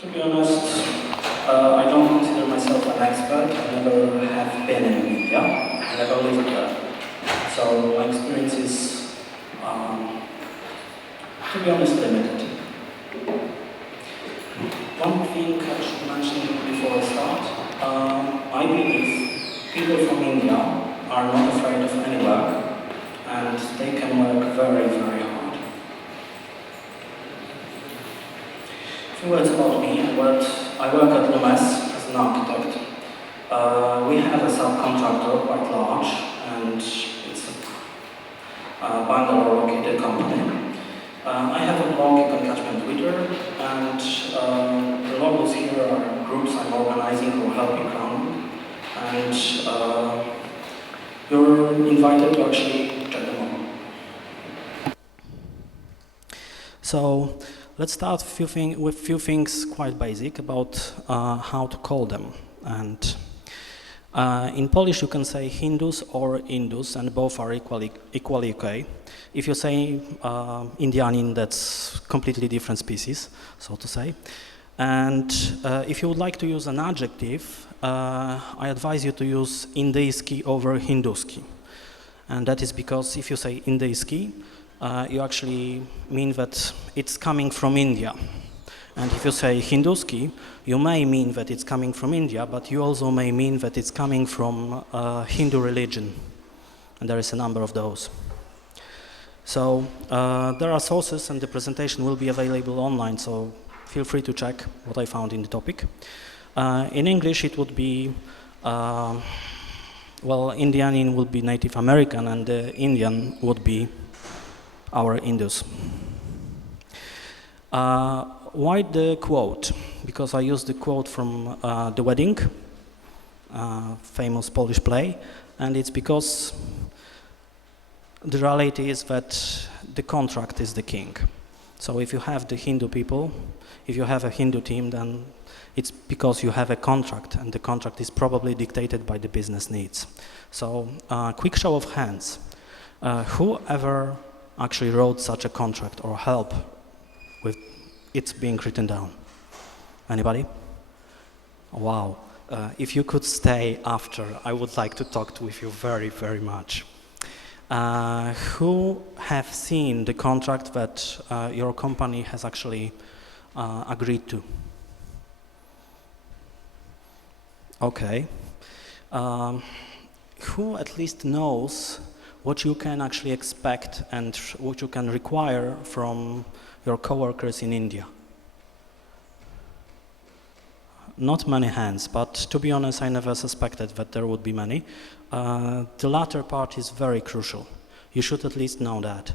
To be honest, I don't consider myself an expert. I never have been in India. I never lived there. So my experience is, to be honest, limited. One thing I should mention before I start, I believe people from India are not afraid of any work, and they can work very, very hard. A few words about me. I work at Obecne as an architect. We have a subcontractor, quite large, and it's a Bangalore located company. I have a blog you can catch me on Twitter, and the logos here are groups I'm organizing or helping run, and you're invited to actually check them out. So let's start with few things quite basic about how to call them. And in Polish you can say Hindus or Indus, and both are equally okay. If you say Indianin, that's completely different species, so to say. And if you would like to use an adjective, I advise you to use indyjski over hinduski. And that is because if you say indyjski, you actually mean that it's coming from India. And if you say Hinduski, you may mean that it's coming from India, but you also may mean that it's coming from Hindu religion. And there is a number of those. So there are sources, and the presentation will be available online, so feel free to check what I found in the topic. In English it would be, well, Indianin would be Native American, and Indian would be our Indus. Why the quote? Because I used the quote from The Wedding, famous Polish play, and it's because the reality is that the contract is the king. So if you have the Hindu people, if you have a Hindu team, then it's because you have a contract, and the contract is probably dictated by the business needs. So quick show of hands. Who ever actually wrote such a contract or help with it being written down? Anybody? Wow. If you could stay after, I would like to talk with you very, very much. Who have seen the contract that your company has actually agreed to? Okay. Who at least knows what you can actually expect and what you can require from your coworkers in India? Not many hands, but to be honest, I never suspected that there would be many. The latter part is very crucial. You should at least know that.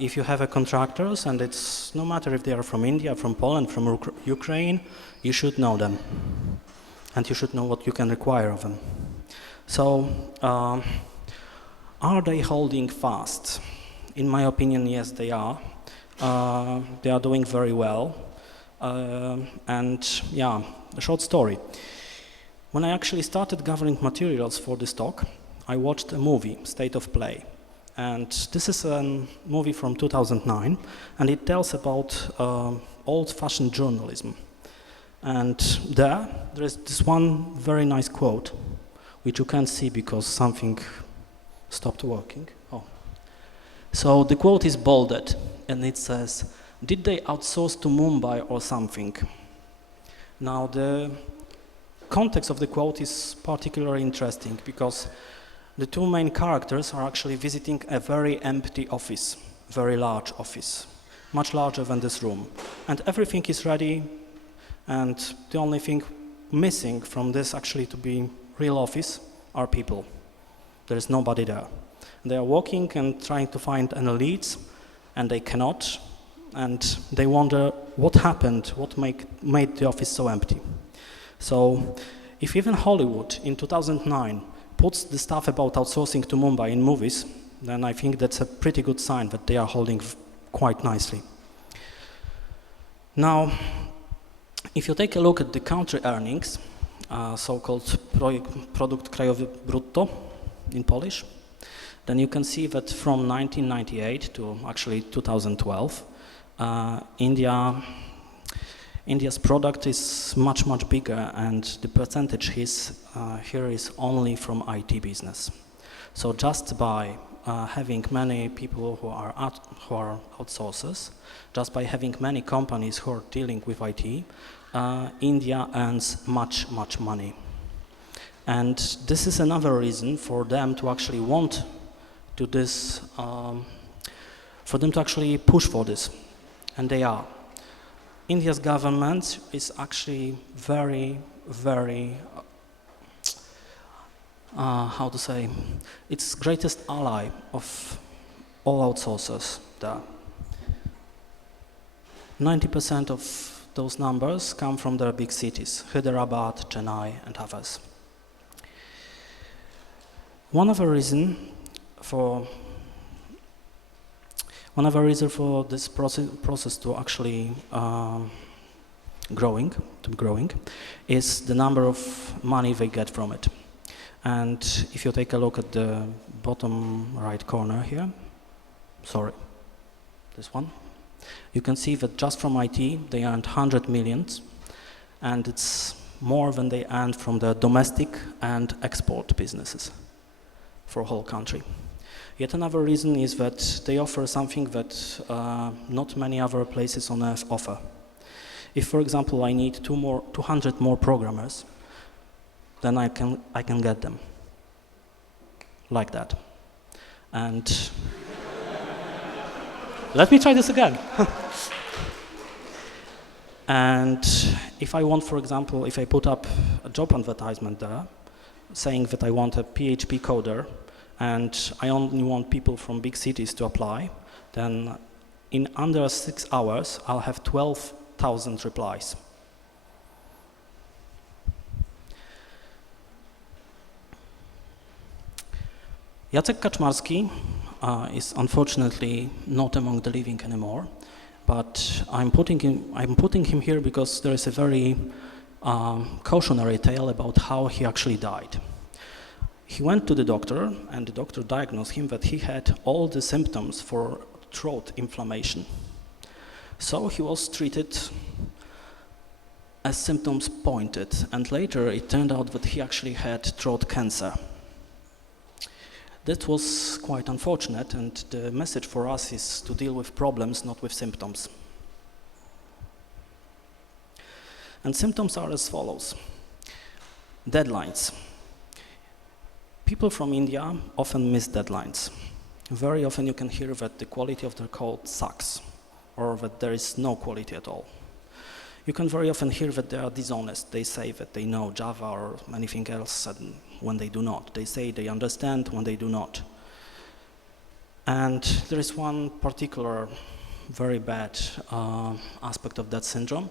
If you have a contractors, and it's no matter if they are from India, from Poland, from Ukraine, you should know them. And you should know what you can require of them. So, are they holding fast? In my opinion, yes, they are. They are doing very well. And yeah, a short story. When I actually started gathering materials for this talk, I watched a movie, State of Play. And this is a movie from 2009, and it tells about old-fashioned journalism. And there is this one very nice quote, which you can't see because something stopped working. Oh. So the quote is bolded, and it says, "Did they outsource to Mumbai or something?" Now the context of the quote is particularly interesting because the two main characters are actually visiting a very empty office, very large office, much larger than this room. And everything is ready, and the only thing missing from this actually to be real office are people. There is nobody there. They are walking and trying to find any leads, and they cannot, and they wonder what happened, what made the office so empty. So if even Hollywood in 2009 puts the stuff about outsourcing to Mumbai in movies, then I think that's a pretty good sign that they are holding quite nicely. Now, if you take a look at the country earnings, so-called produkt krajowy brutto in Polish, then you can see that from 1998 to actually 2012, India India's product is much, much bigger, and the percentage here is only from IT business. So just by having many people who are outsourcers, just by having many companies who are dealing with IT, India earns much, much money. And this is another reason for them to actually want to this, for them to actually push for this, and they are. India's government is actually very, very, how to say, its greatest ally of all outsourcers there. 90% of those numbers come from their big cities, Hyderabad, Chennai, and others. One other reason for this process to actually growing is the number of money they get from it. And if you take a look at the bottom right corner here, sorry, this one, you can see that just from IT they earned 100 millions, and it's more than they earned from the domestic and export businesses for a whole country. Yet another reason is that they offer something that not many other places on earth offer. If, for example, I need 200 more programmers, then I can get them, like that. And let me try this again. And if I want, for example, if I put up a job advertisement there, saying that I want a PHP coder, and I only want people from big cities to apply, then in under 6 hours, I'll have 12,000 replies. Jacek Kaczmarski is unfortunately not among the living anymore, but I'm putting him here because there is a very cautionary tale about how he actually died. He went to the doctor, and the doctor diagnosed him that he had all the symptoms for throat inflammation. So he was treated as symptoms pointed, and later it turned out that he actually had throat cancer. That was quite unfortunate, and the message for us is to deal with problems, not with symptoms. And symptoms are as follows. Deadlines. People from India often miss deadlines. Very often you can hear that the quality of their code sucks, or that there is no quality at all. You can very often hear that they are dishonest. They say that they know Java or anything else when they do not. They say they understand when they do not. And there is one particular very bad aspect of that syndrome,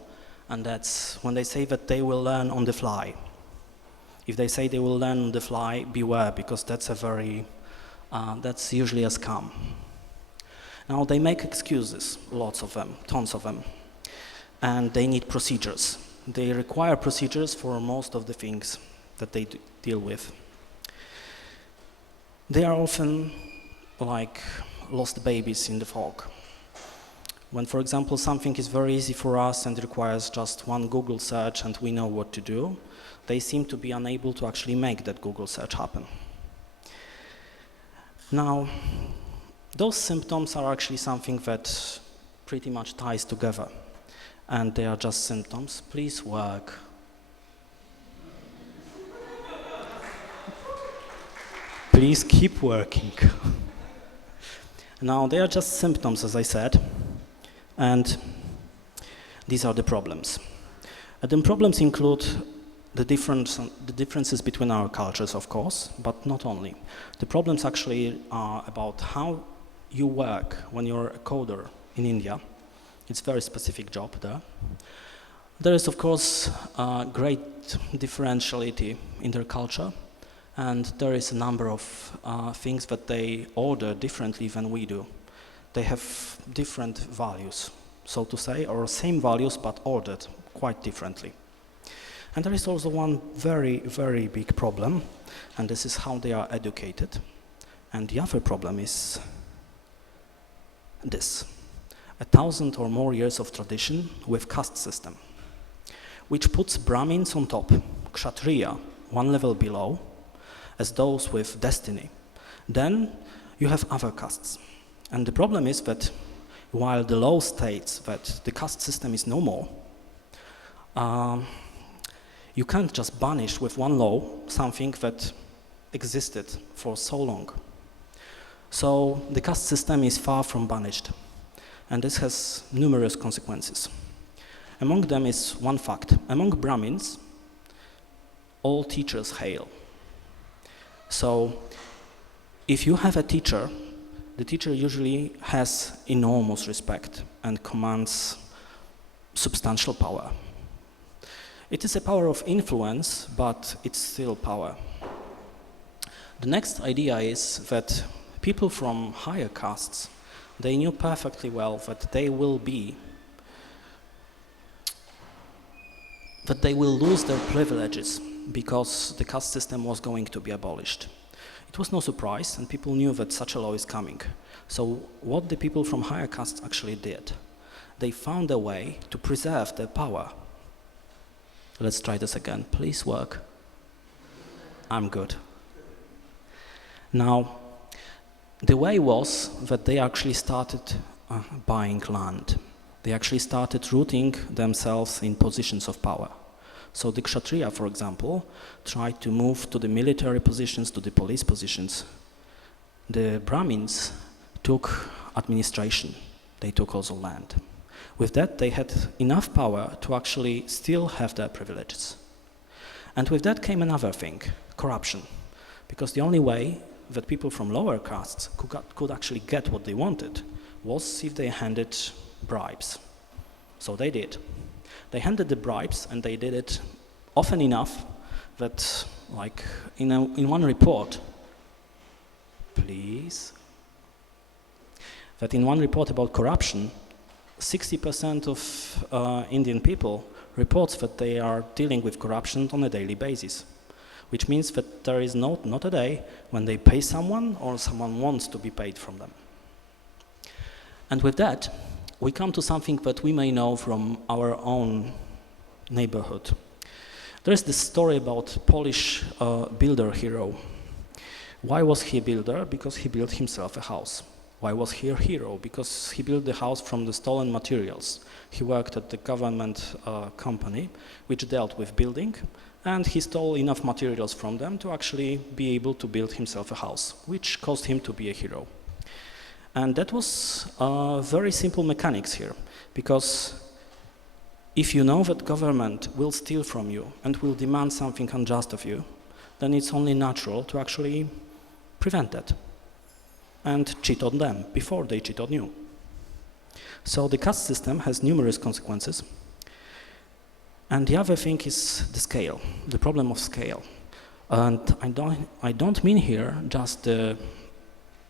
and that's when they say that they will learn on the fly. If they say they will learn on the fly, beware, because that's that's usually a scam. Now they make excuses, lots of them, tons of them, and they need procedures. They require procedures for most of the things that they deal with. They are often like lost babies in the fog. When, for example, something is very easy for us and requires just one Google search and we know what to do, they seem to be unable to actually make that Google search happen. Now, those symptoms are actually something that pretty much ties together, and they are just symptoms. Please work. Please keep working. Now, they are just symptoms, as I said, and these are the problems. And the problems include the differences between our cultures, of course, but not only. The problems actually are about how you work when you're a coder in India. It's a very specific job there. There is, of course, great differentiality in their culture, and there is a number of things that they order differently than we do. They have different values, so to say, or same values but ordered quite differently. And there is also one very, very big problem, and this is how they are educated. And the other problem is this: 1,000 or more years of tradition with caste system. which puts Brahmins on top, Kshatriya one level below, as those with destiny. Then you have other castes. And the problem is that while the law states that the caste system is no more, you can't just banish with one law something that existed for so long. So the caste system is far from banished, and this has numerous consequences. Among them is one fact. Among Brahmins, all teachers hail. So if you have a teacher, the teacher usually has enormous respect and commands substantial power. It is a power of influence, but it's still power. The next idea is that people from higher castes, they knew perfectly well that they will lose their privileges because the caste system was going to be abolished. It was no surprise, and people knew that such a law is coming. So what the people from higher castes actually did, they found a way to preserve their power. Let's try this again. Please work. I'm good. Now, the way was that they actually started buying land. They actually started rooting themselves in positions of power. So the Kshatriya, for example, tried to move to the military positions, to the police positions. The Brahmins took administration. They took also land. With that, they had enough power to actually still have their privileges. And with that came another thing, corruption. Because the only way that people from lower castes could actually get what they wanted was if they handed bribes. So they did. They handed the bribes, and they did it often enough that, like in one report, please, that in one report about corruption, 60% of Indian people reports that they are dealing with corruption on a daily basis, which means that there is not a day when they pay someone or someone wants to be paid from them. And with that, we come to something that we may know from our own neighborhood. There is this story about Polish builder hero. Why was he a builder? Because he built himself a house. Why was he a hero? Because he built the house from the stolen materials. He worked at the government company which dealt with building, and he stole enough materials from them to actually be able to build himself a house, which caused him to be a hero. And that was very simple mechanics here, because if you know that government will steal from you and will demand something unjust of you, then it's only natural to actually prevent that and cheat on them before they cheat on you. So the caste system has numerous consequences. And the other thing is the scale, the problem of scale. And I don't mean here just the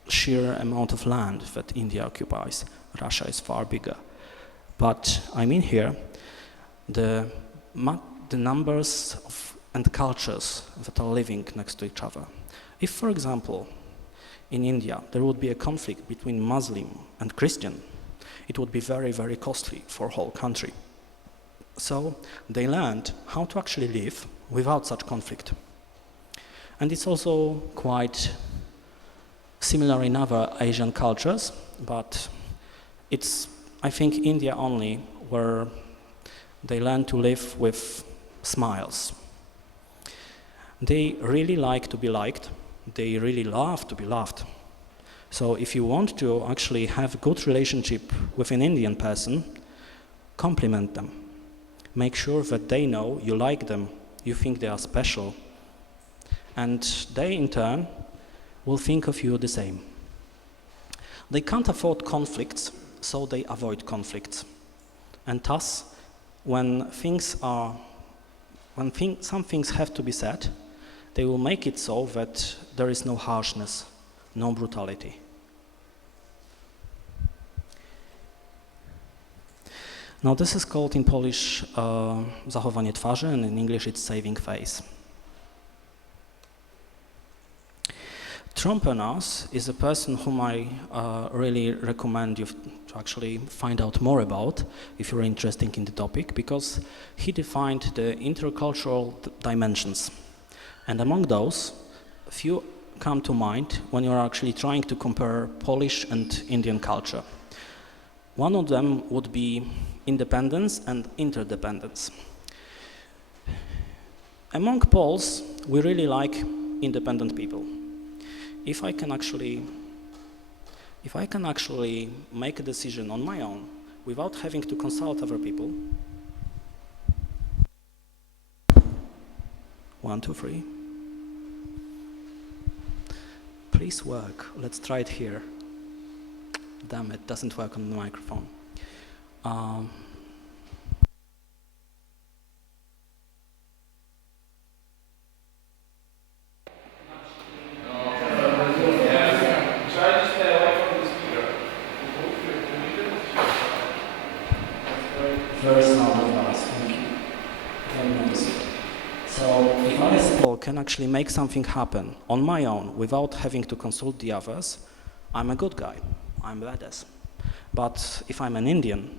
sheer amount of land that India occupies. Russia is far bigger. But I mean here the numbers and cultures that are living next to each other. If, for example, in India there would be a conflict between Muslim and Christian, it would be very, very costly for whole country. So they learned how to actually live without such conflict. And it's also quite similar in other Asian cultures, but it's, I think, India only where they learn to live with smiles. They really like to be liked. They really love to be loved. So if you want to actually have a good relationship with an Indian person, compliment them. Make sure that they know you like them, you think they are special, and they in turn will think of you the same. They can't afford conflicts, so they avoid conflicts. And thus, when some things have to be said, they will make it so that there is no harshness, no brutality. Now this is called in Polish zachowanie twarzy, and in English it's saving face. entrepreneur is a person whom I really recommend you to actually find out more about if you're interested in the topic, because he defined the intercultural dimensions. And among those, a few come to mind when you're actually trying to compare Polish and Indian culture. One of them would be independence and interdependence. Among Poles, we really like independent people. If I can actually make a decision on my own without having to consult other people. 1, 2, 3. Please work. Let's try it here. Damn, it doesn't work on the microphone. Can actually make something happen on my own without having to consult the others, I'm a good guy, I'm badass. But if I'm an Indian,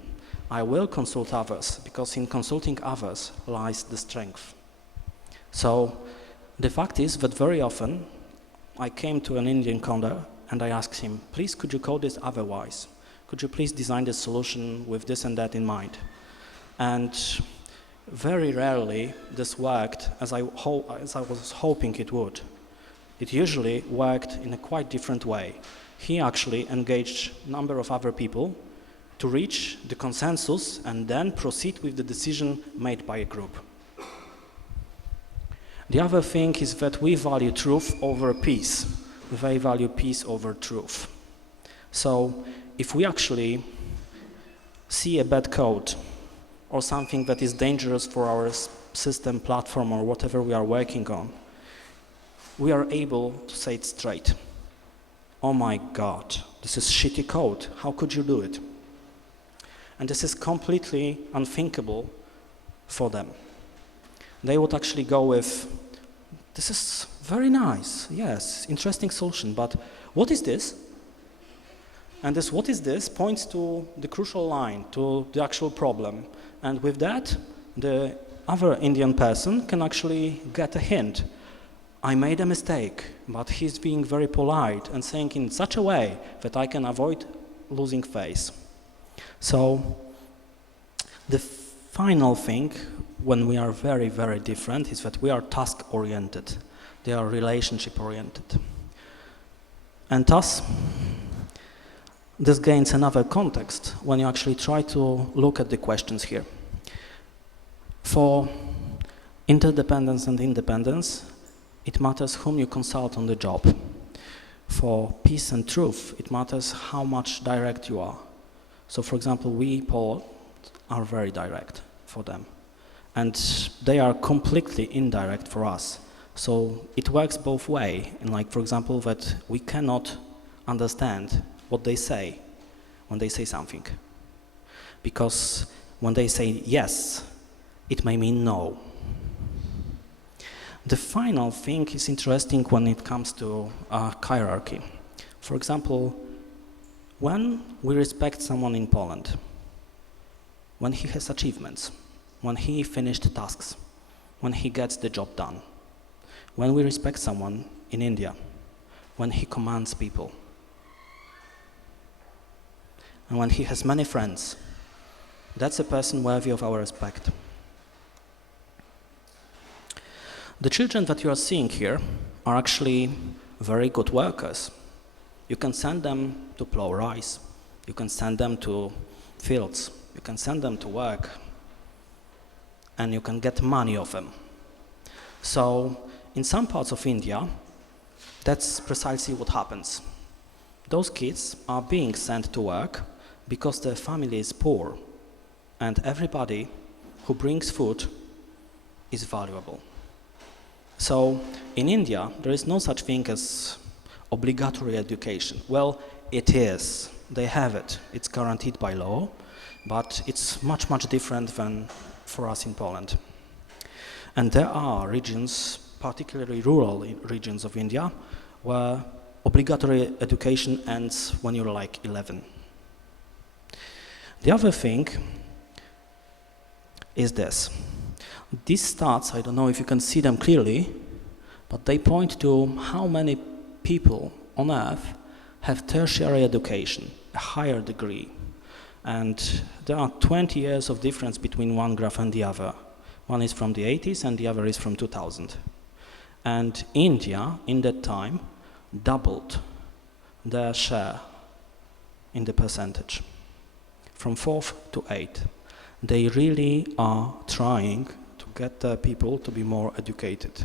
I will consult others, because in consulting others lies the strength. So the fact is that very often I came to an Indian coder and I asked him, please could you code this otherwise? Could you please design this solution with this and that in mind? And very rarely this worked as I was hoping it would. It usually worked in a quite different way. He actually engaged a number of other people to reach the consensus and then proceed with the decision made by a group. The other thing is that we value truth over peace. They value peace over truth. So if we actually see a bad code or something that is dangerous for our system, platform, or whatever we are working on, we are able to say it straight. Oh my God, this is shitty code. How could you do it? And this is completely unthinkable for them. They would actually go with, this is very nice, yes, interesting solution, but what is this? And this what is this points to the crucial line, to the actual problem. And with that, the other Indian person can actually get a hint. I made a mistake, but he's being very polite and saying in such a way that I can avoid losing face. So the final thing when we are very, very different is that we are task-oriented. They are relationship-oriented. And thus, this gains another context when you actually try to look at the questions here. For interdependence and independence, it matters whom you consult on the job. For peace and truth, it matters how much direct you are. So for example, we Poles are very direct for them. And they are completely indirect for us. So it works both ways. And like, for example, that we cannot understand what they say when they say something. Because when they say yes, it may mean no. The final thing is interesting when it comes to hierarchy. For example, when we respect someone in Poland, when he has achievements, when he finished tasks, when he gets the job done, when we respect someone in India, when he commands people, and when he has many friends, that's a person worthy of our respect. The children that you are seeing here are actually very good workers. You can send them to plow rice, you can send them to fields, you can send them to work, and you can get money off them. So in some parts of India, that's precisely what happens. Those kids are being sent to work because their family is poor, and everybody who brings food is valuable. So in India, there is no such thing as obligatory education. Well, it is. They have it. It's guaranteed by law, but it's much, much different than for us in Poland. And there are regions, particularly rural regions of India, where obligatory education ends when you're like 11. The other thing is this. These stats, I don't know if you can see them clearly, but they point to how many people on Earth have tertiary education, a higher degree. And there are 20 years of difference between one graph and the other. One is from the 80s and the other is from 2000. And India, in that time, doubled their share in the percentage, from 4th to 8th. They really are trying to get their people to be more educated.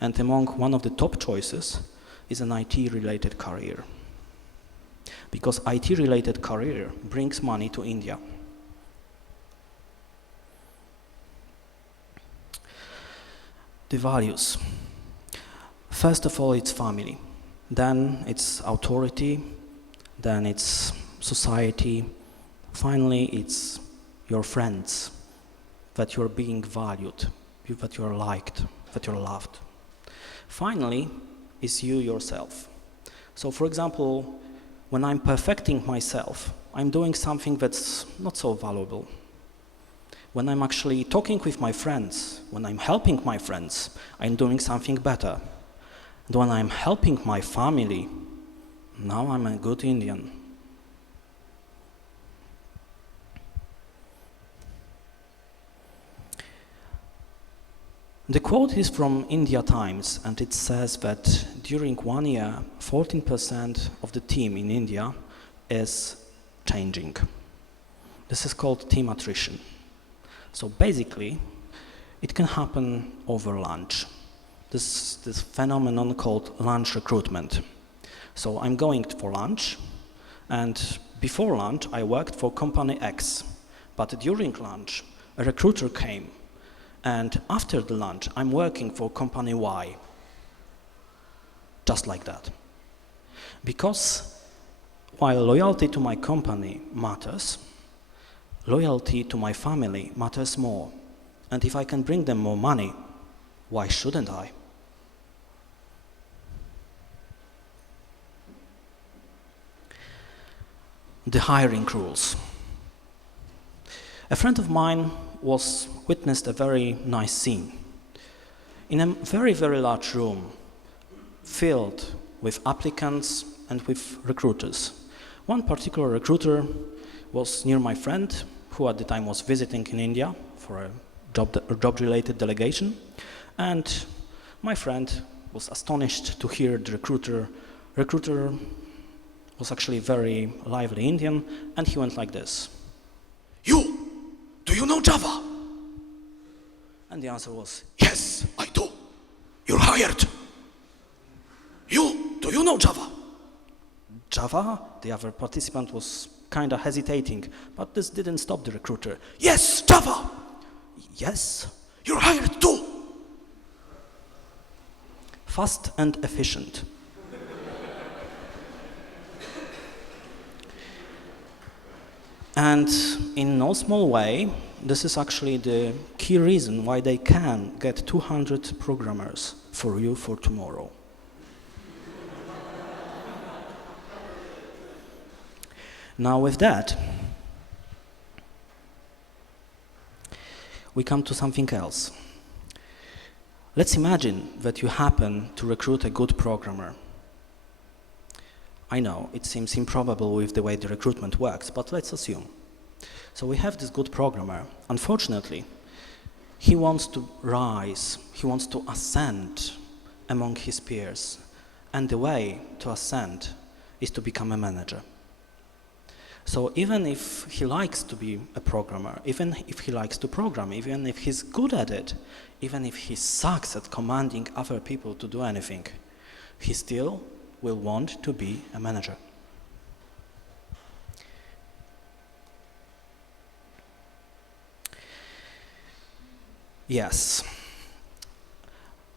And among one of the top choices is an IT-related career. Because IT-related career brings money to India. The values. First of all, it's family. Then it's authority. Then it's society. Finally, it's your friends, that you're being valued, that you're liked, that you're loved. Finally, is you yourself. So, for example, when I'm perfecting myself, I'm doing something that's not so valuable. When I'm actually talking with my friends, when I'm helping my friends, I'm doing something better. And when I'm helping my family, now I'm a good Indian. The quote is from India Times, and it says that during 1 year, 14% of the team in India is changing. This is called team attrition. So basically, it can happen over lunch. This phenomenon called lunch recruitment. So I'm going for lunch, and before lunch I worked for company X, but during lunch a recruiter came, and after the lunch I'm working for company Y. Just like that. Because while loyalty to my company matters, loyalty to my family matters more. And if I can bring them more money, why shouldn't I? The hiring rules. A friend of mine witnessed a very nice scene. In a very, very large room, filled with applicants and with recruiters. One particular recruiter was near my friend, who at the time was visiting in India for a job-related delegation, and my friend was astonished to hear the recruiter. Recruiter was actually very lively Indian, and he went like this. Do you know Java? And the answer was, yes, I do. You're hired. Do you know Java? Java? The other participant was kind of hesitating, but this didn't stop the recruiter. Yes, Java! Yes, you're hired too. Fast and efficient. And in no small way, this is actually the key reason why they can get 200 programmers for you for tomorrow. Now with that, we come to something else. Let's imagine that you happen to recruit a good programmer. I know, it seems improbable with the way the recruitment works, but let's assume. So we have this good programmer. Unfortunately, he wants to rise, he wants to ascend among his peers. And the way to ascend is to become a manager. So even if he likes to be a programmer, even if he likes to program, even if he's good at it, even if he sucks at commanding other people to do anything, he still will want to be a manager. Yes.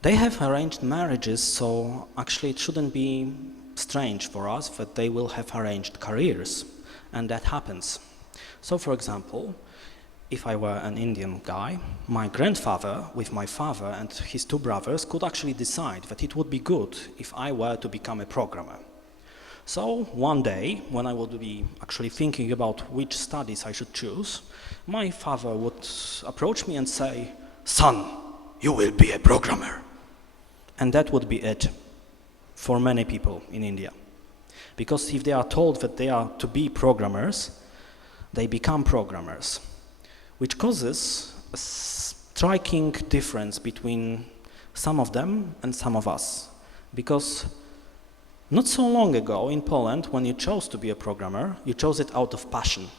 They have arranged marriages, so actually it shouldn't be strange for us that they will have arranged careers, and that happens. So for example, if I were an Indian guy, my grandfather with my father and his two brothers could actually decide that it would be good if I were to become a programmer. So one day, when I would be actually thinking about which studies I should choose, my father would approach me and say, "Son, you will be a programmer." And that would be it for many people in India. Because if they are told that they are to be programmers, they become programmers, which causes a striking difference between some of them and some of us. Because not so long ago in Poland, when you chose to be a programmer, you chose it out of passion.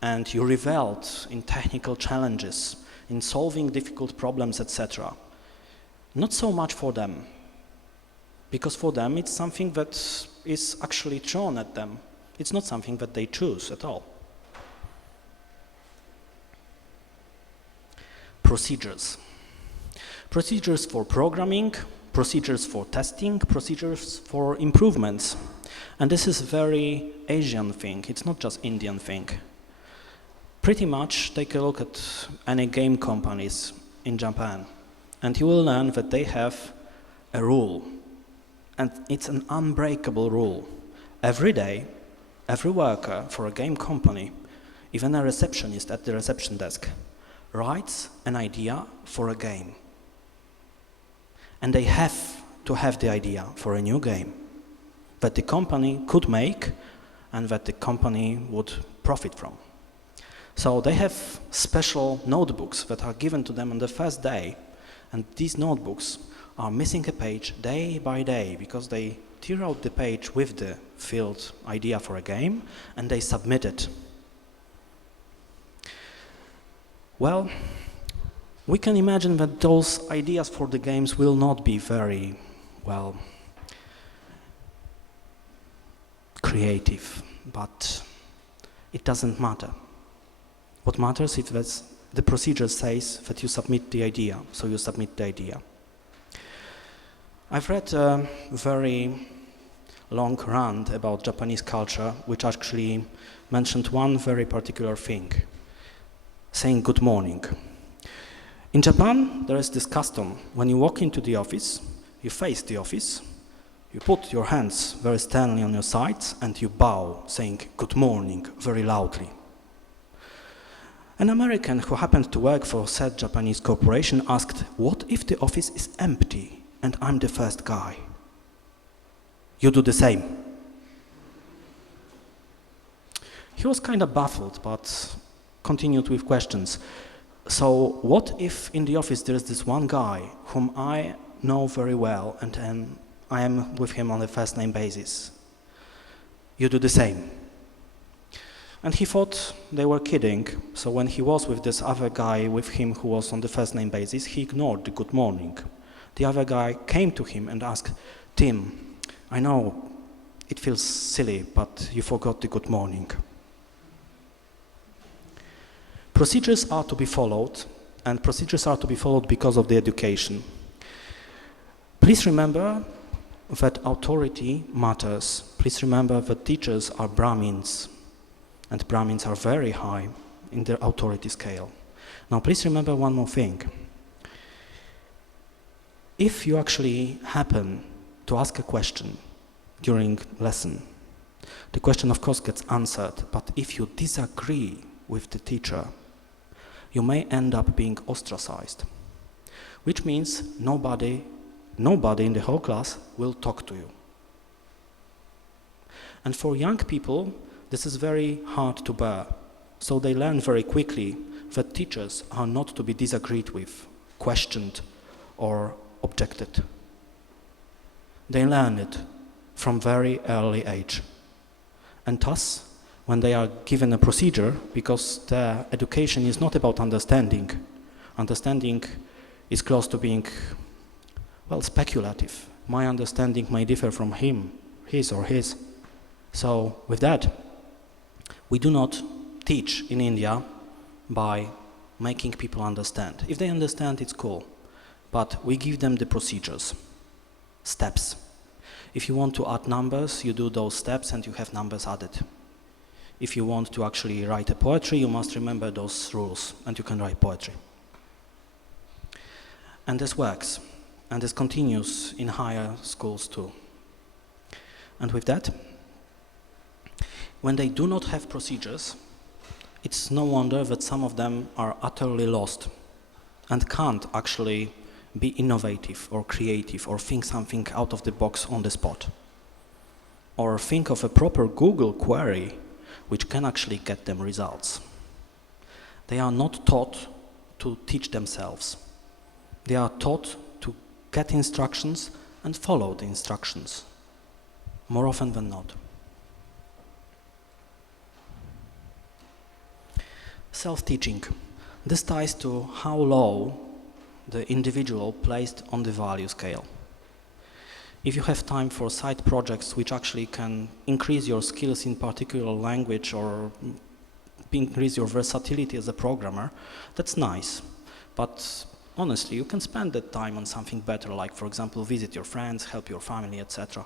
And you reveled in technical challenges, in solving difficult problems, etc. Not so much for them. Because for them it's something that is actually thrown at them. It's not something that they choose at all. Procedures. Procedures for programming, procedures for testing, procedures for improvements. And this is a very Asian thing, it's not just Indian thing. Pretty much take a look at any game companies in Japan, and you will learn that they have a rule. And it's an unbreakable rule. Every day, every worker for a game company, even a receptionist at the reception desk, writes an idea for a game. And they have to have the idea for a new game that the company could make and that the company would profit from. So they have special notebooks that are given to them on the first day, and these notebooks are missing a page day by day because they tear out the page with the filled idea for a game and they submit it. Well, we can imagine that those ideas for the games will not be very, well, creative, but it doesn't matter. What matters is that the procedure says that you submit the idea, so you submit the idea. I've read a very long rant about Japanese culture, which actually mentioned one very particular thing, saying good morning. In Japan, there is this custom, when you walk into the office, you face the office, you put your hands very sternly on your sides, and you bow, saying good morning very loudly. An American who happened to work for said Japanese corporation asked, "What if the office is empty and I'm the first guy?" "You do the same." He was kind of baffled, but continued with questions. "So what if in the office there is this one guy whom I know very well and I am with him on a first name basis?" "You do the same." And he thought they were kidding, so when he was with this other guy with him who was on the first name basis, he ignored the good morning. The other guy came to him and asked, "Tim, I know it feels silly, but you forgot the good morning." Procedures are to be followed, and procedures are to be followed because of the education. Please remember that authority matters. Please remember that teachers are Brahmins, and Brahmins are very high in their authority scale. Now please remember one more thing. If you actually happen to ask a question during lesson, the question of course gets answered, but if you disagree with the teacher, you may end up being ostracized, which means nobody in the whole class will talk to you. And for young people, this is very hard to bear, so they learn very quickly that teachers are not to be disagreed with, questioned, or objected. They learn it from very early age. And thus, when they are given a procedure, because their education is not about understanding, understanding is close to being, well, speculative. My understanding may differ from his or his. So with that, we do not teach in India by making people understand. If they understand, it's cool. But we give them the procedures, steps. If you want to add numbers, you do those steps and you have numbers added. If you want to actually write a poetry, you must remember those rules and you can write poetry. And this works, and this continues in higher schools too. And with that, when they do not have procedures, it's no wonder that some of them are utterly lost and can't actually be innovative or creative or think something out of the box on the spot. Or think of a proper Google query which can actually get them results. They are not taught to teach themselves. They are taught to get instructions and follow the instructions, more often than not. Self-teaching. This ties to how low the individual placed on the value scale. If you have time for side projects which actually can increase your skills in particular language or increase your versatility as a programmer, that's nice. But honestly, you can spend that time on something better, like, for example, visit your friends, help your family, etc.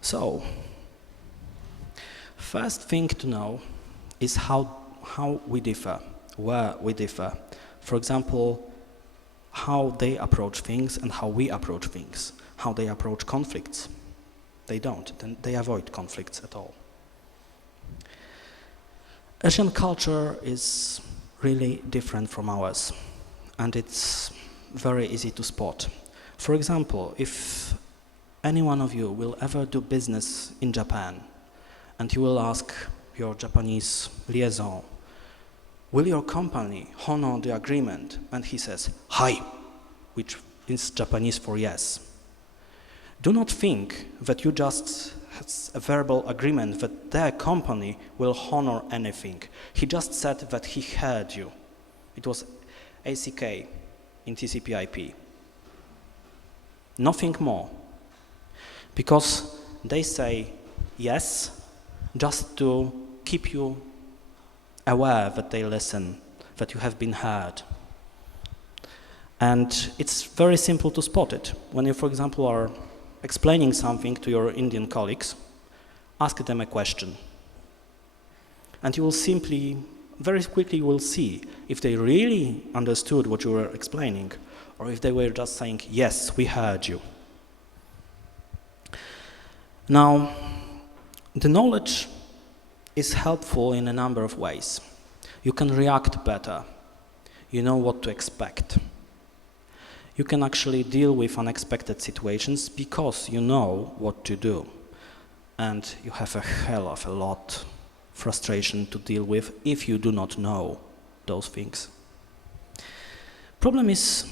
So, first thing to know is how we differ, where we differ. For example, how they approach things and how we approach things, how they approach conflicts. They don't, they avoid conflicts at all. Asian culture is really different from ours, and it's very easy to spot. For example, if any one of you will ever do business in Japan, and you will ask your Japanese liaison, will your company honor the agreement? And he says, "Hai," which is Japanese for yes. Do not think that you just had a verbal agreement that their company will honor anything. He just said that he heard you. It was ACK in TCP/IP. Nothing more. Because they say yes just to keep you aware that they listen, that you have been heard. And it's very simple to spot it. When you, for example, are explaining something to your Indian colleagues, ask them a question. And you will simply, very quickly you will see if they really understood what you were explaining, or if they were just saying, "Yes, we heard you." Now, the knowledge is helpful in a number of ways. You can react better. You know what to expect. You can actually deal with unexpected situations because you know what to do. And you have a hell of a lot frustration to deal with if you do not know those things. Problem is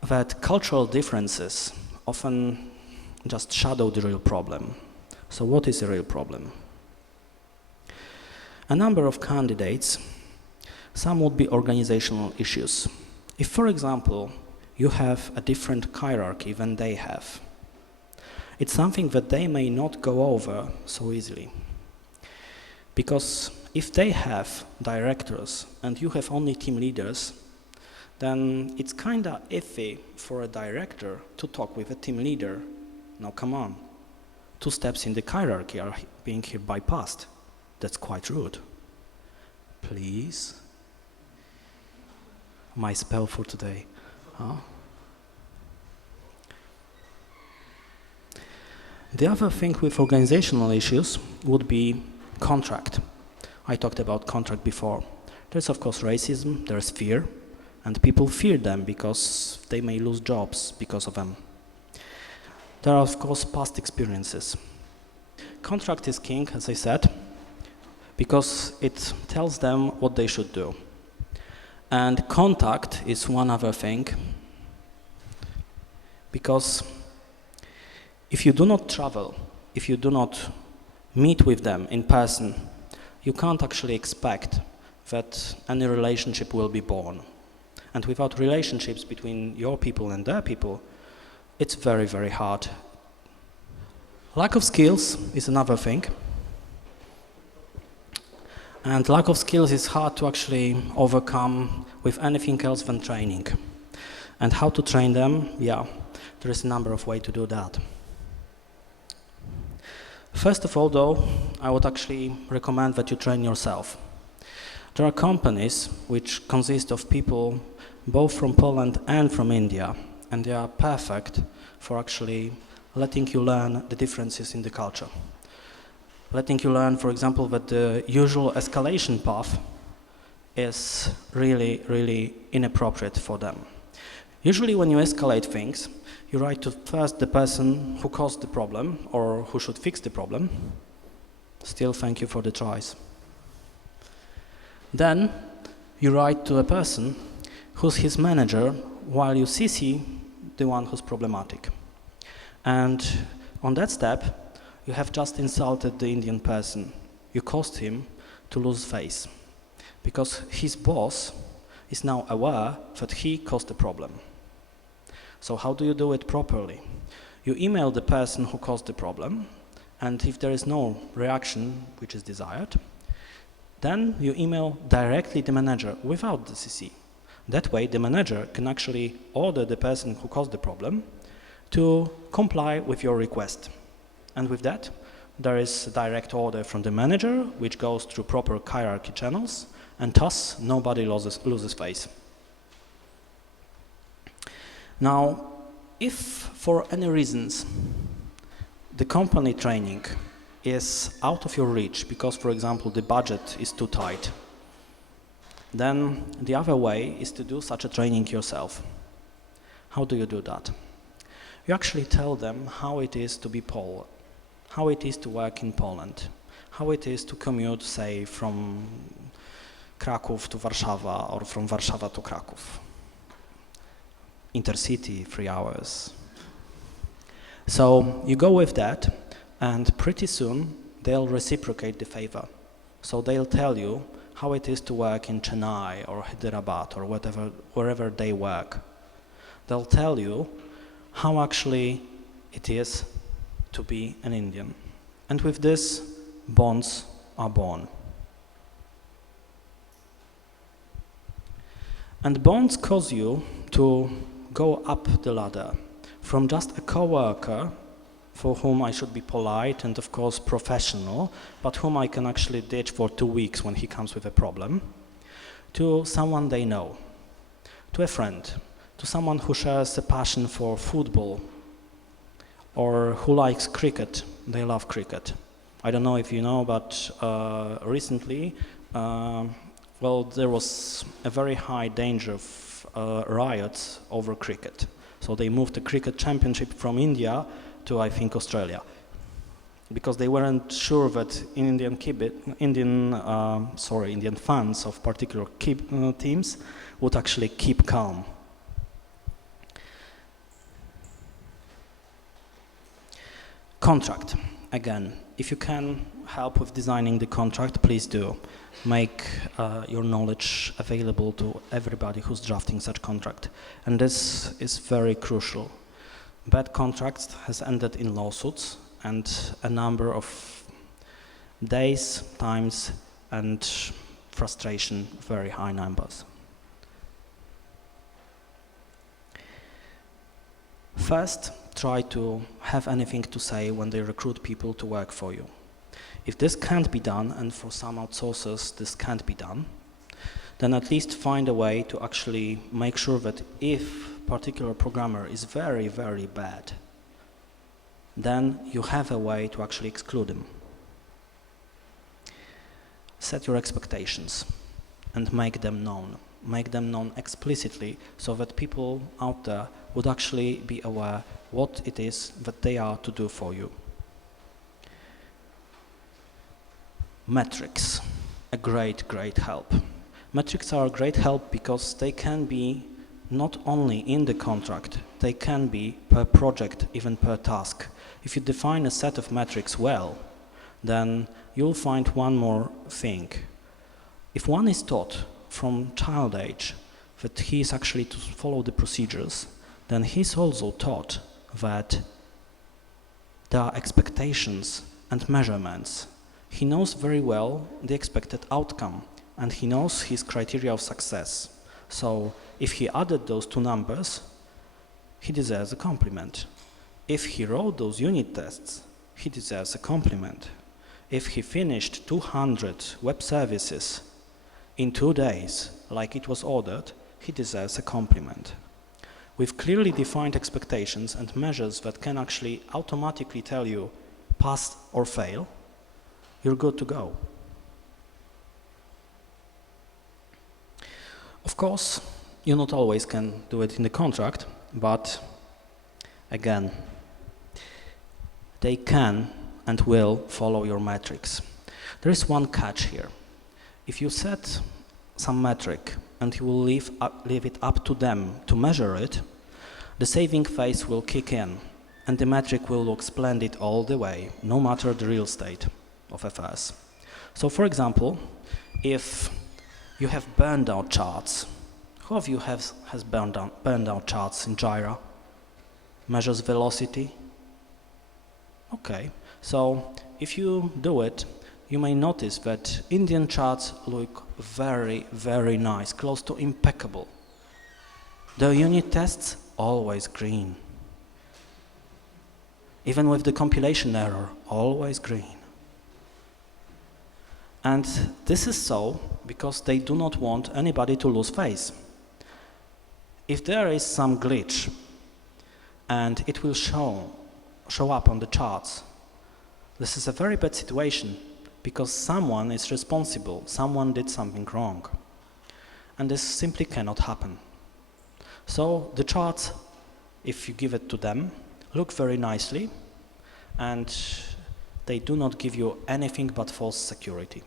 that cultural differences often just shadow the real problem. So what is the real problem? A number of candidates, some would be organizational issues. If, for example, you have a different hierarchy than they have, it's something that they may not go over so easily. Because if they have directors and you have only team leaders, then it's kinda iffy for a director to talk with a team leader. Now come on, 2 steps in the hierarchy are being here bypassed. That's quite rude. Please? My spell for today. Huh? The other thing with organizational issues would be contract. I talked about contract before. There's of course racism, there's fear, and people fear them because they may lose jobs because of them. There are of course past experiences. Contract is king, as I said, because it tells them what they should do. And contact is one other thing, because if you do not travel, if you do not meet with them in person, you can't actually expect that any relationship will be born. And without relationships between your people and their people, it's very, very hard. Lack of skills is another thing. And lack of skills is hard to actually overcome with anything else than training. And how to train them? Yeah, there is a number of ways to do that. First of all, though, I would actually recommend that you train yourself. There are companies which consist of people both from Poland and from India, and they are perfect for actually letting you learn the differences in the culture. Letting you learn, for example, that the usual escalation path is really, really inappropriate for them. Usually when you escalate things, you write to first the person who caused the problem or who should fix the problem. Still, thank you for the tries. Then you write to a person who's his manager while you CC the one who's problematic. And on that step, you have just insulted the Indian person. You caused him to lose face because his boss is now aware that he caused the problem. So how do you do it properly? You email the person who caused the problem, and if there is no reaction which is desired, then you email directly the manager without the CC. That way the manager can actually order the person who caused the problem to comply with your request. And with that, there is a direct order from the manager which goes through proper hierarchy channels, and thus nobody loses face. Now, if for any reasons the company training is out of your reach because, for example, the budget is too tight, then the other way is to do such a training yourself. How do you do that? You actually tell them how it is to be Pole, how it is to work in Poland, how it is to commute, say, from Kraków to Warszawa or from Warszawa to Kraków. Intercity, 3 hours. So you go with that, and pretty soon they'll reciprocate the favor. So they'll tell you how it is to work in Chennai or Hyderabad or wherever they work. They'll tell you how actually it is to be an Indian. And with this, bonds are born. And bonds cause you to go up the ladder from just a co-worker for whom I should be polite and of course professional, but whom I can actually ditch for 2 weeks when he comes with a problem, to someone they know, to a friend, to someone who shares a passion for football or who likes cricket. They love cricket. I don't know if you know, but recently, there was a very high danger of riots over cricket. So they moved the cricket championship from India to, I think, Australia, because they weren't sure that Indian fans of particular teams would actually keep calm. Contract. Again, if you can help with designing the contract, please do. Make your knowledge available to everybody who's drafting such contract. And this is very crucial. Bad contracts has ended in lawsuits and a number of days, times, and frustration, very high numbers. First, try to have anything to say when they recruit people to work for you. If this can't be done, and for some outsourcers this can't be done, then at least find a way to actually make sure that if a particular programmer is very, very bad, then you have a way to actually exclude him. Set your expectations and make them known. Make them known explicitly so that people out there would actually be aware what it is that they are to do for you. Metrics, a great, great help. Metrics are a great help because they can be not only in the contract, they can be per project, even per task. If you define a set of metrics well, then you'll find one more thing. If one is taught from child age that he is actually to follow the procedures, then he's also taught that there are expectations and measurements. He knows very well the expected outcome, and he knows his criteria of success. So if he added those 2 numbers, he deserves a compliment. If he wrote those unit tests, he deserves a compliment. If he finished 200 web services in 2 days, like it was ordered, he deserves a compliment. With clearly defined expectations and measures that can actually automatically tell you pass or fail, you're good to go. Of course, you not always can do it in the contract, but again, they can and will follow your metrics. There is one catch here. If you set some metric and you will leave it up to them to measure it, the saving phase will kick in and the metric will look splendid all the way, no matter the real state of affairs. So for example, if you have burned out charts, who of you has burned out charts in Jira? Measures velocity? Okay, so if you do it, you may notice that Indian charts look very, very nice, close to impeccable. The unit tests, always green. Even with the compilation error, always green. And this is so because they do not want anybody to lose face. If there is some glitch and it will show up on the charts, this is a very bad situation because someone is responsible, someone did something wrong. And this simply cannot happen. So the charts, if you give it to them, look very nicely and they do not give you anything but false security.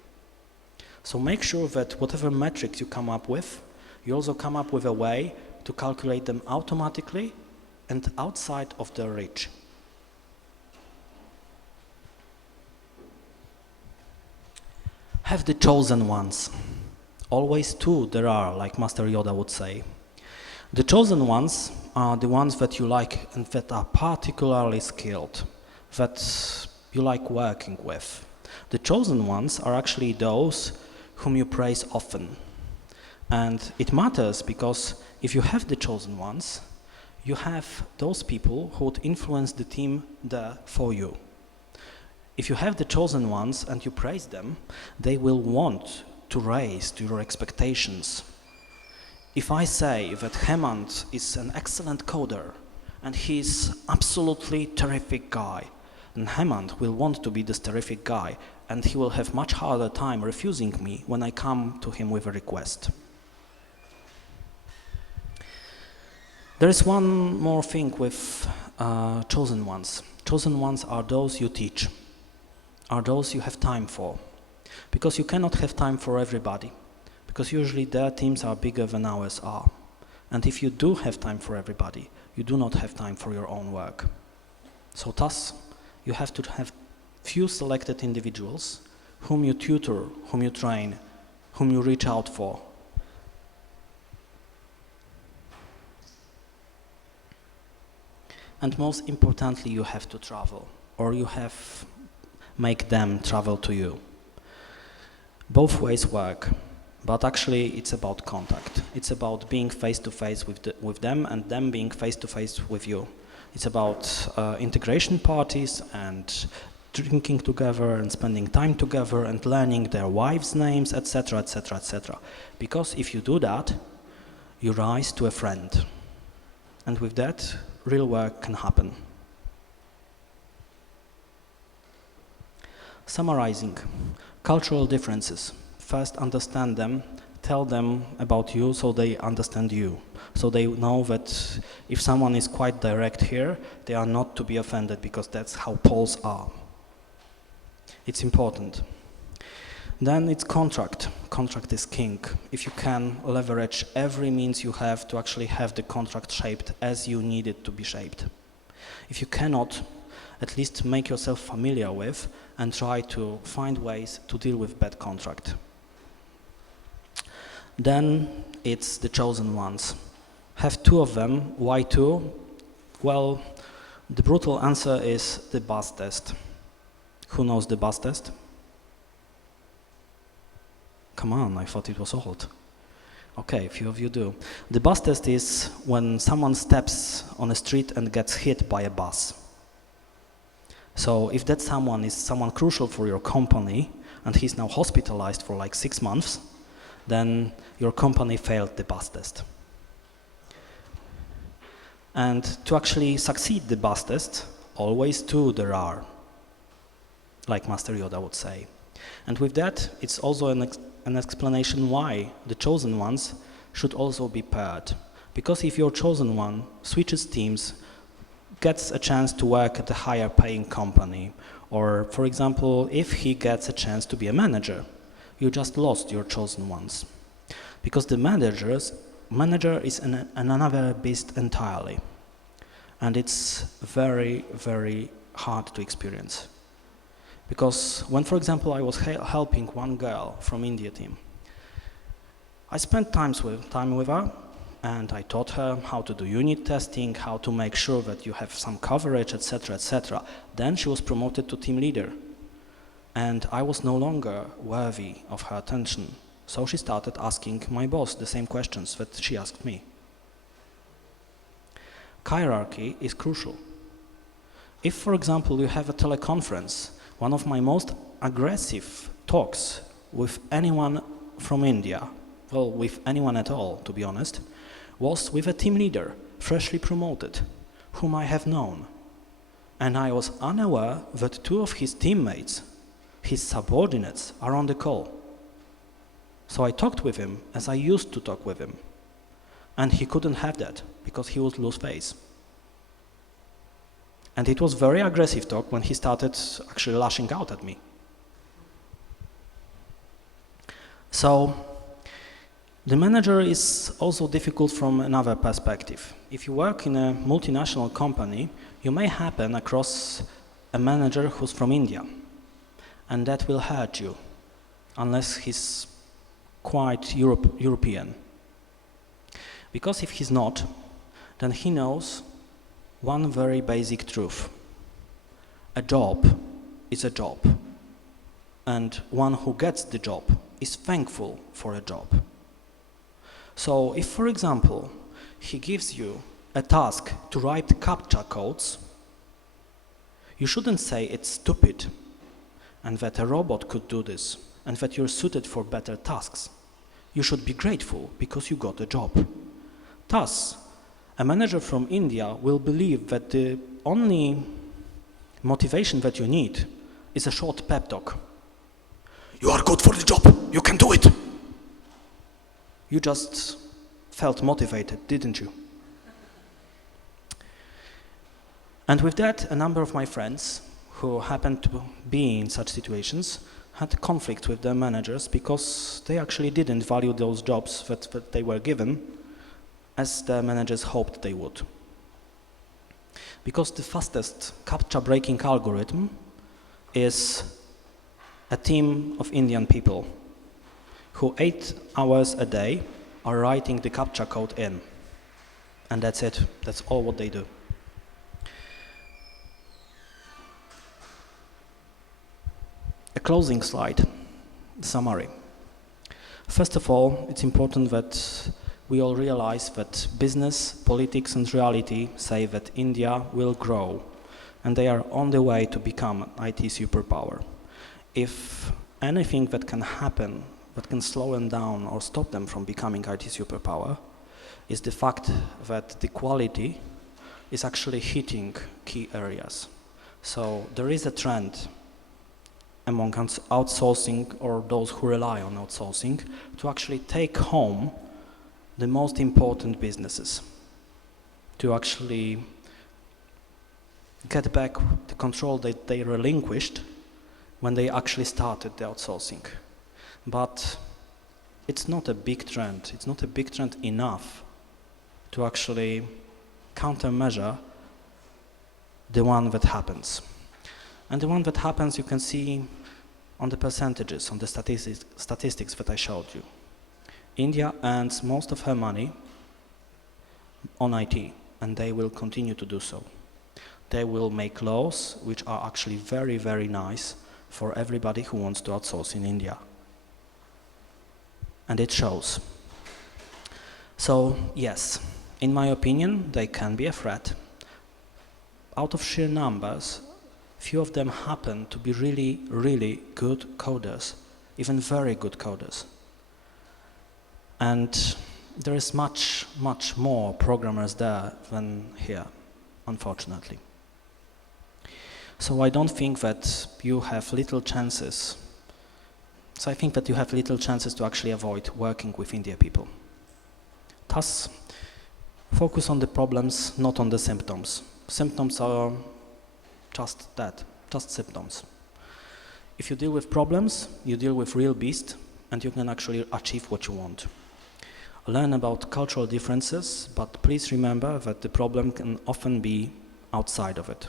So make sure that whatever metrics you come up with, you also come up with a way to calculate them automatically and outside of their reach. Have the chosen ones. Always two there are, like Master Yoda would say. The chosen ones are the ones that you like and that are particularly skilled, that you like working with. The chosen ones are actually those whom you praise often. And it matters because if you have the chosen ones, you have those people who would influence the team there for you. If you have the chosen ones and you praise them, they will want to raise your expectations. If I say that Hemant is an excellent coder and he's absolutely terrific guy, then Hemant will want to be this terrific guy and he will have much harder time refusing me when I come to him with a request. There is one more thing with chosen ones. Chosen ones are those you teach, are those you have time for. Because you cannot have time for everybody, because usually their teams are bigger than ours are. And if you do have time for everybody, you do not have time for your own work. So thus, you have to have few selected individuals whom you tutor, whom you train, whom you reach out for. And most importantly, you have to travel, or you have make them travel to you. Both ways work, but actually it's about contact. It's about being face-to-face with them and them being face-to-face with you. It's about integration parties and drinking together and spending time together and learning their wives' names, etc., etc., etc. Because if you do that, you rise to a friend. And with that, real work can happen. Summarizing, cultural differences. First understand them, tell them about you so they understand you. So they know that if someone is quite direct here, they are not to be offended because that's how Poles are. It's important. Then it's contract. Contract is king. If you can leverage every means you have to actually have the contract shaped as you need it to be shaped. If you cannot, at least make yourself familiar with and try to find ways to deal with bad contract. Then it's the chosen ones. Have two of them. Why two? Well, the brutal answer is the bus test. Who knows the bus test? Come on, I thought it was old. Okay, a few of you do. The bus test is when someone steps on a street and gets hit by a bus. So if that someone is someone crucial for your company and he's now hospitalized for like 6 months, then your company failed the bus test. And to actually succeed the bestest, always two there are, like Master Yoda would say. And with that, it's also an explanation why the chosen ones should also be paired. Because if your chosen one switches teams, gets a chance to work at a higher paying company, or for example, if he gets a chance to be a manager, you just lost your chosen ones. Because the manager is another beast entirely. And it's very, very hard to experience. Because when, for example, I was helping one girl from India team, I spent time with her, and I taught her how to do unit testing, how to make sure that you have some coverage, etc., etc. Then she was promoted to team leader, and I was no longer worthy of her attention. So she started asking my boss the same questions that she asked me. Hierarchy is crucial. If, for example, you have a teleconference, one of my most aggressive talks with anyone from India, well, with anyone at all, to be honest, was with a team leader, freshly promoted, whom I have known. And I was unaware that two of his teammates, his subordinates, are on the call. So I talked with him as I used to talk with him. And he couldn't have that, because he would lose face. And it was very aggressive talk when he started actually lashing out at me. So, the manager is also difficult from another perspective. If you work in a multinational company, you may happen across a manager who's from India, and that will hurt you, unless he's quite European. Because if he's not, then he knows one very basic truth. A job is a job, and one who gets the job is thankful for a job. So if, for example, he gives you a task to write CAPTCHA codes, you shouldn't say it's stupid and that a robot could do this and that you're suited for better tasks. You should be grateful because you got a job. Thus, a manager from India will believe that the only motivation that you need is a short pep talk. You are good for the job, you can do it. You just felt motivated, didn't you? And with that, a number of my friends who happened to be in such situations had conflict with their managers because they actually didn't value those jobs that they were given as the managers hoped they would. Because the fastest CAPTCHA breaking algorithm is a team of Indian people who 8 hours a day are writing the CAPTCHA code in. And that's it. That's all what they do. A closing slide, summary. First of all, it's important that we all realize that business, politics, and reality say that India will grow, and they are on the way to become an IT superpower. If anything that can happen, that can slow them down or stop them from becoming IT superpower, is the fact that the quality is actually hitting key areas. So there is a trend among outsourcing or those who rely on outsourcing to actually take home the most important businesses, to actually get back the control that they relinquished when they actually started the outsourcing. But it's not a big trend. It's not a big trend enough to actually countermeasure the one that happens. And the one that happens you can see on the percentages, on the statistics that I showed you. India earns most of her money on IT, and they will continue to do so. They will make laws which are actually very, very nice for everybody who wants to outsource in India. And it shows. So, yes, in my opinion, they can be a threat. Out of sheer numbers, few of them happen to be really, really good coders, even very good coders. And there is much, much more programmers there than here, unfortunately. So I don't think that you have little chances. So I think that you have little chances to actually avoid working with India people. Thus, focus on the problems, not on the symptoms. Symptoms are just that, just symptoms. If you deal with problems, you deal with real beast, and you can actually achieve what you want. Learn about cultural differences, but please remember that the problem can often be outside of it.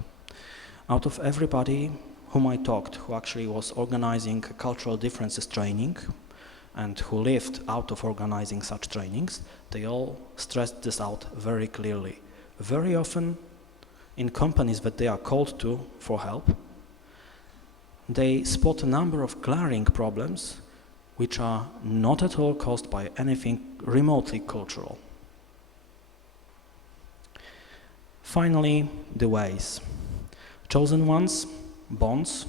Out of everybody whom I talked, who actually was organizing a cultural differences training, and who lived out of organizing such trainings, they all stressed this out very clearly. Very often, in companies that they are called to for help, they spot a number of glaring problems which are not at all caused by anything remotely cultural. Finally, the ways. Chosen ones, bonds,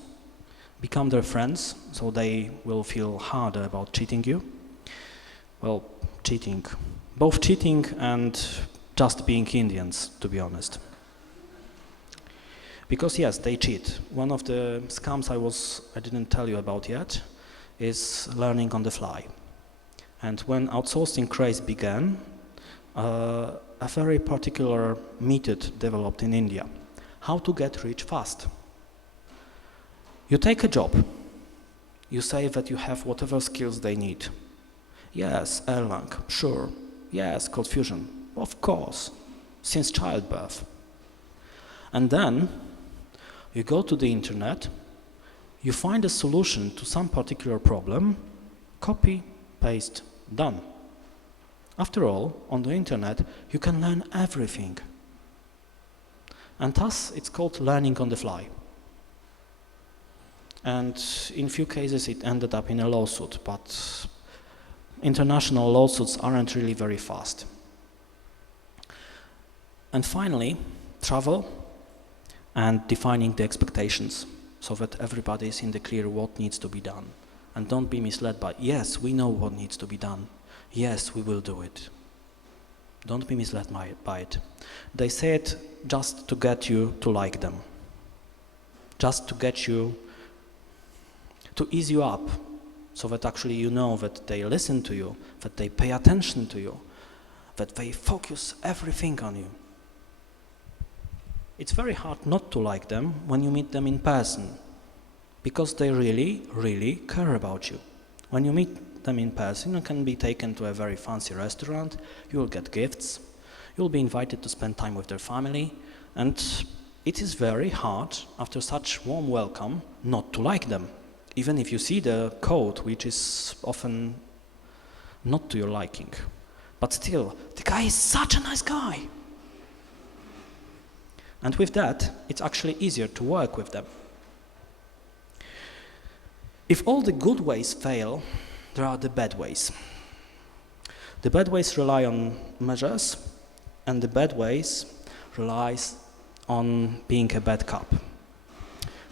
become their friends, so they will feel harder about cheating you. Well, cheating. Both cheating and just being Indians, to be honest. Because yes, they cheat. One of the scams I didn't tell you about yet is learning on the fly. And when outsourcing craze began, a very particular method developed in India. How to get rich fast. You take a job. You say that you have whatever skills they need. Yes, Erlang, sure. Yes, Code Fusion, of course, since childbirth. And then you go to the internet, you find a solution to some particular problem, copy, paste, done. After all, on the internet, you can learn everything. And thus, it's called learning on the fly. And in few cases, it ended up in a lawsuit, but international lawsuits aren't really very fast. And finally, travel and defining the expectations so that everybody is in the clear what needs to be done. And don't be misled by, yes, we know what needs to be done. Yes, we will do it. Don't be misled by it. They say it just to get you to like them. Just to get you, to ease you up, so that actually you know that they listen to you, that they pay attention to you, that they focus everything on you. It's very hard not to like them when you meet them in person, because they really, really care about you. When you meet them in person, you can be taken to a very fancy restaurant, you will get gifts, you will be invited to spend time with their family, and it is very hard, after such warm welcome, not to like them. Even if you see the code, which is often not to your liking. But still, the guy is such a nice guy. And with that, it's actually easier to work with them. If all the good ways fail, there are the bad ways. The bad ways rely on measures, and the bad ways relies on being a bad cop.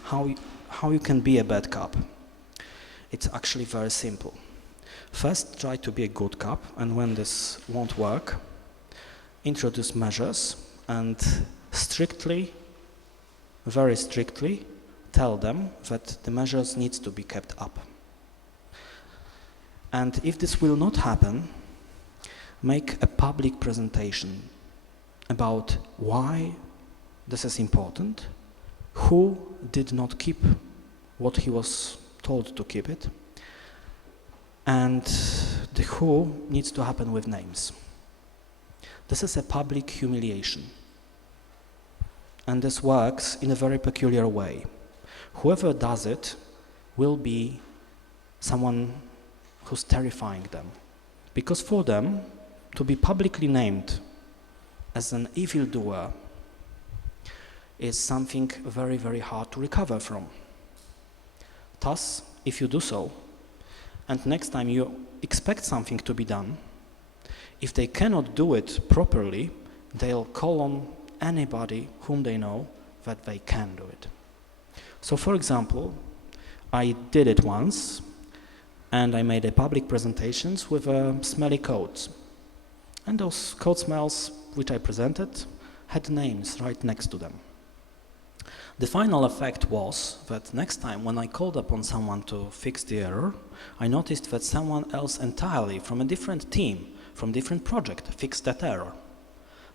How you can be a bad cop? It's actually very simple. First, try to be a good cop, and when this won't work, introduce measures and strictly, very strictly, tell them that the measures need to be kept up. And if this will not happen, make a public presentation about why this is important, who did not keep what he was told to keep it, and the who needs to happen with names. This is a public humiliation. And this works in a very peculiar way. Whoever does it will be someone who's terrifying them. Because for them, to be publicly named as an evildoer is something very, very hard to recover from. Thus, if you do so, and next time you expect something to be done, if they cannot do it properly, they'll call on anybody whom they know that they can do it. So for example, I did it once, and I made a public presentations with smelly codes. And those code smells which I presented had names right next to them. The final effect was that next time when I called upon someone to fix the error, I noticed that someone else entirely from a different team, from different project, fixed that error.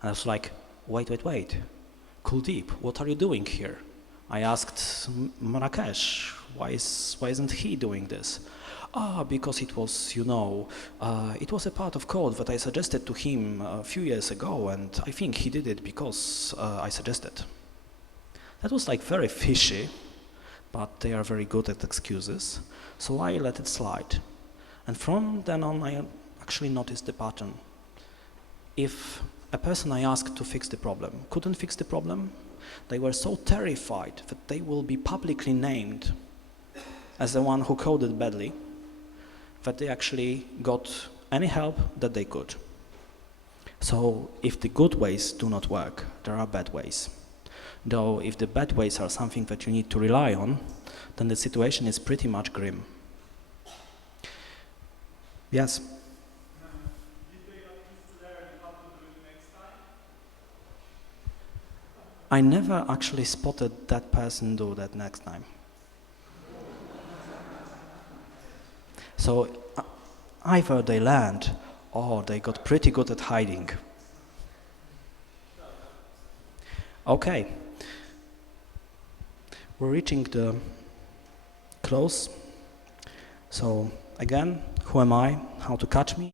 And I was like, wait, Kuldeep, what are you doing here? I asked Marrakesh, why isn't he doing this? Because it was, it was a part of code that I suggested to him a few years ago, and I think he did it because I suggested. That was like very fishy, but they are very good at excuses, so I let it slide. And from then on, I actually noticed the pattern. If a person I asked to fix the problem couldn't fix the problem, they were so terrified that they will be publicly named as the one who coded badly, that they actually got any help that they could. So if the good ways do not work, there are bad ways. Though if the bad ways are something that you need to rely on, then the situation is pretty much grim. Yes? Did they at least learn how to do it next time? I never actually spotted that person do that next time. So either they learned or they got pretty good at hiding. Okay. We're reaching the close. So again, who am I? How to catch me?